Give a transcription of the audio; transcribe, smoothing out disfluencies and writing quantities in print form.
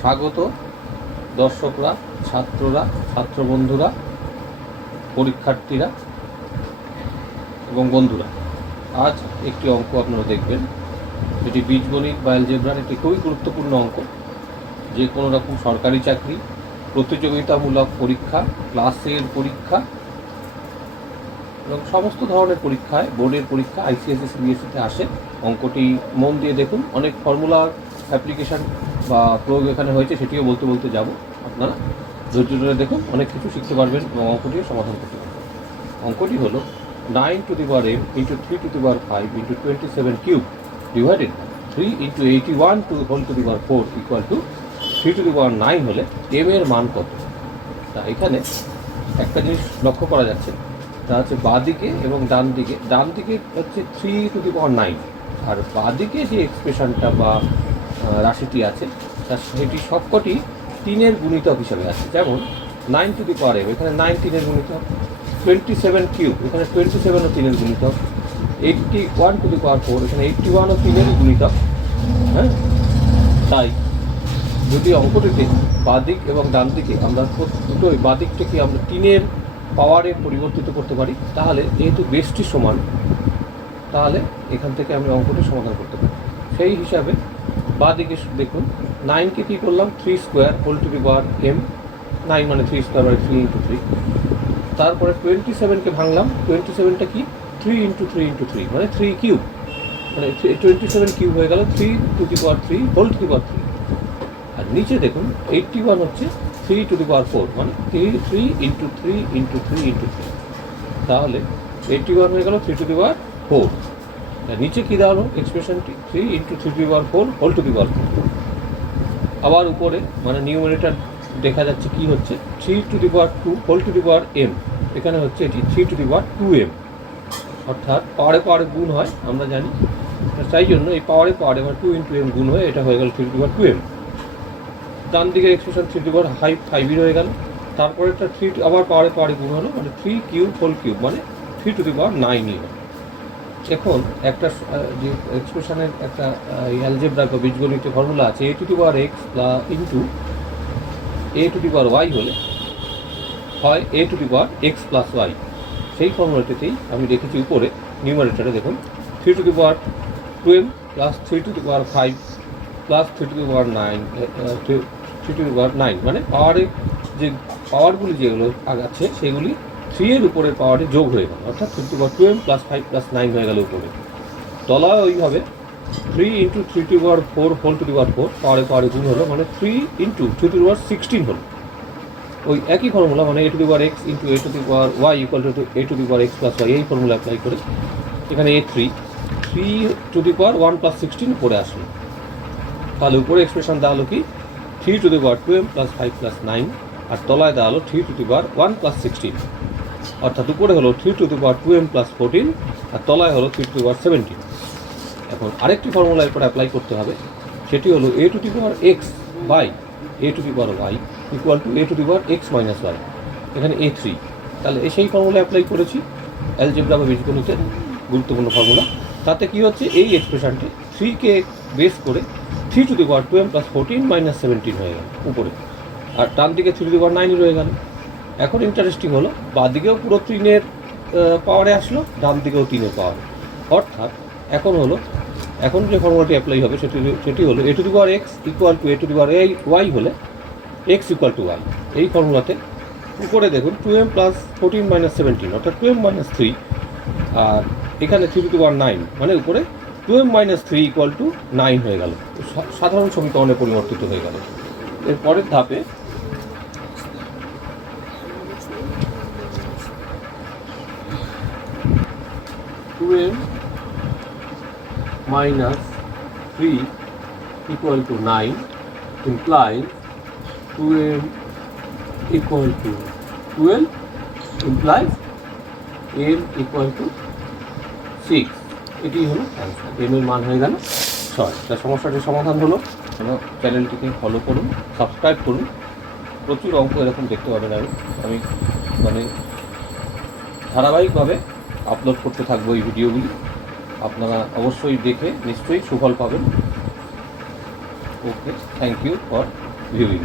স্বাগত দর্শকরা, ছাত্ররা, ছাত্র বন্ধুরা, পরীক্ষার্থীরা এবং বন্ধুরা। আজ একটি অঙ্ক আপনারা দেখবেন, এটি বীজগণিত বা অ্যালজেব্রার একটি খুবই গুরুত্বপূর্ণ অঙ্ক। যে কোনো রকম সরকারি চাকরি, প্রতিযোগিতামূলক পরীক্ষা, ক্লাসের পরীক্ষা এবং সমস্ত ধরনের পরীক্ষায়, বোর্ডের পরীক্ষা, আইসিএসসি সিবিএসসিতে আসে। অঙ্কটি মন দিয়ে দেখুন, অনেক ফর্মুলার অ্যাপ্লিকেশান বা প্রয়োগ এখানে হয়েছে, সেটিও বলতে বলতে যাব। আপনারা ধৈর্য ধরে দেখুন, অনেক কিছু শিখতে পারবেন এবং অঙ্কটিও সমাধান করতে পারবেন। অঙ্কটি হলো 9 to the power m into 3 to the power 5 into 27 cube divided by 3 into 81 to whole to the power 4 equal to 3 to the power 9 হলে m এর মান কত। তা এখানে একটা জিনিস লক্ষ্য করা যাচ্ছে, তা হচ্ছে বাঁদিকে এবং ডান দিকে হচ্ছে 3 to the power 9, আর বাঁদিকে যে এক্সপ্রেশনটা বা রাশিটি আছে তা সেটি সবকটি 3-এর গুণিতক হিসাবে আছে। যেমন 9 to the power m, এখানে 9 3-এর গুণিতক, 27 কিউব, এখানে 27ও 3-এর গুণিতক, 81 to the power 4, এখানে 81ও 3-এর গুণিতক। হ্যাঁ, তাই যদি অঙ্কটিতে বাঁদিক এবং ডান দিকে আমরা দুটোই, বাঁদিকটাকে আমরা 3-এর পাওয়ারে পরিবর্তিত করতে পারি, তাহলে যেহেতু বেসটি সমান, তাহলে এখান থেকে আমি অঙ্কটি সমাধান করতে পারি। সেই হিসাবে বাঁদিকে দেখুন, 9কে কী করলাম, 3 square whole to the power m, 9 মানে 3 স্কোয়ার বাই 3 ইন্টু 3। তারপরে 27কে ভাঙলাম, 27টা কি 3 ইন্টু 3 ইন্টু 3 মানে 3 কিউব, মানে 27 কিউব হয়ে গেল 3 to the power 3 whole to the power 3। আর নিচে দেখুন 81 হচ্ছে 3 টু দি পাওয়ার 4, মানে 3 ইন্টু 3 ইন্টু 3 ইন্টু 3, তাহলে 81 হয়ে গেল 3 টু দি পাওয়ার 4। আর নিচে কী দেওয়া হলো এক্সপ্রেশনটি, 3 into 3 to the power 4 whole to the power 4। আবার উপরে মানে নিউমারেটর দেখা যাচ্ছে কি হচ্ছে, 3 to the power 2 whole to the power m, এখানে হচ্ছে এটি 3 টু দি পাওয়ার 2m, অর্থাৎ পাওয়ারে গুণ হয় আমরা জানি, তাই জন্য এই পাওয়ারে এবার 2 ইন্টু m গুণ হয়ে এটা হয়ে গেল 3 টু দি পাওয়ার 2m। ডান দিকের এক্সপ্রেশন 3 টু দি পাওয়ার 5 হয়ে গেল, তারপরে একটা 3 আবার পাওয়ারে গুণ হলো, মানে 3 কিউব হোল কিউব, মানে 3 টু দি পাওয়ার 9ই হলো। এখন একটা যে এক্সপ্রেশনের একটা অ্যালজেব্রা বা বীজগণিতের ফর্মুলা আছে, a to the power x into a to the power y হলে হয় a to the power x plus y। সেই ফর্মুলাটিতেই আমি রেখেছি উপরে নিউমারেটরে দেখুন, 3 to the power 2m plus 3 to the power 5 plus 3 to the power 9, 3 to the power 9, মানে পাওয়ারে যে পাওয়ারগুলি যেগুলো আছে সেগুলি 3-এর উপরের পাওয়ারে যোগ হয়ে গেল, অর্থাৎ 3 to the power 2m plus 5 plus 9 হয়ে গেল উপরে। তলায় ওইভাবে 3 into 3 to the power 4 whole to the power 4 পাওয়ারে গুণ হলো, মানে 3 ইন্টু 3 টু দি পাওয়ার 16 হলো। ওই একই ফর্মুলা, মানে a to the power x into a to the power y equal to a to the power x plus y, এই formula apply করে এখানে a3 two the power 1 plus 16 উপরে আসলো। তাহলে উপরে এক্সপ্রেশন দেওয়া হলো কি 3 to the power 2m plus 5 plus 9, আর তলায় দেওয়া হলো 3 টু দি পাওয়ার 1 প্লাস 16, অর্থাৎ উপরে হলো 3 to the power 2m plus 14, আর তলায় হলো 3 টু দি পাওয়ার 17। এখন আরেকটি ফর্মুলা এরপর অ্যাপ্লাই করতে হবে, সেটি হলো a to the power x by a to the power y equal to a to the power x minus y, এখানে a3। তাহলে সেই ফর্মুলা অ্যাপ্লাই করেছি, অ্যালজেব্রা বা বীজগণিতের গুরুত্বপূর্ণ ফর্মুলা। তাতে কি হচ্ছে, এই এক্সপ্রেশনটি 3কে বেস করে 3 to the power 2m plus 14 minus 17 হয়ে গেল উপরে, আর ডান দিকে 3 টু দি পাওয়ার 9 রয়ে গেল। এখন ইন্টারেস্টিং হলো, বাঁ দিকেও পুরো 3-এর পাওয়ারে আসলো, ডান দিকেও 3-এর পাওয়ারে, অর্থাৎ এখন যে ফর্মুলাটি অ্যাপ্লাই হবে সেটি হলো a to the power x equal to a to the power y হলে x ইকুয়াল টু y। এই ফর্মুলাতে উপরে দেখুন 2m প্লাস 14 মাইনাস 17, অর্থাৎ 2m মাইনাস 3, আর এখানে 3 টু দি পাওয়ার 9, মানে উপরে 2m মাইনাস 3 ইকুয়াল টু 9 হয়ে গেল, সাধারণ সমীকরণে পরিবর্তিত হয়ে গেল। এর পরের ধাপে minus 3 equal to 9 implies 2m equal to 12 implies m equal to 6। এটি হলো অ্যান্সার, m এর মান হয়ে গেল 6। তার সমস্যাটির সমাধান হলো। চ্যানেলটিকে ফলো করুন, সাবস্ক্রাইব করুন, প্রচুর অঙ্ক এরকম দেখতে পাবেন। আমি মানে ধারাবাহিকভাবে আপলোড করতে থাকবো এই ভিডিওগুলি, আপনারা অবশ্যই দেখে নিশ্চয়ই সুফল পাবেন। ওকে, থ্যাংক ইউ ফর ভিউইং।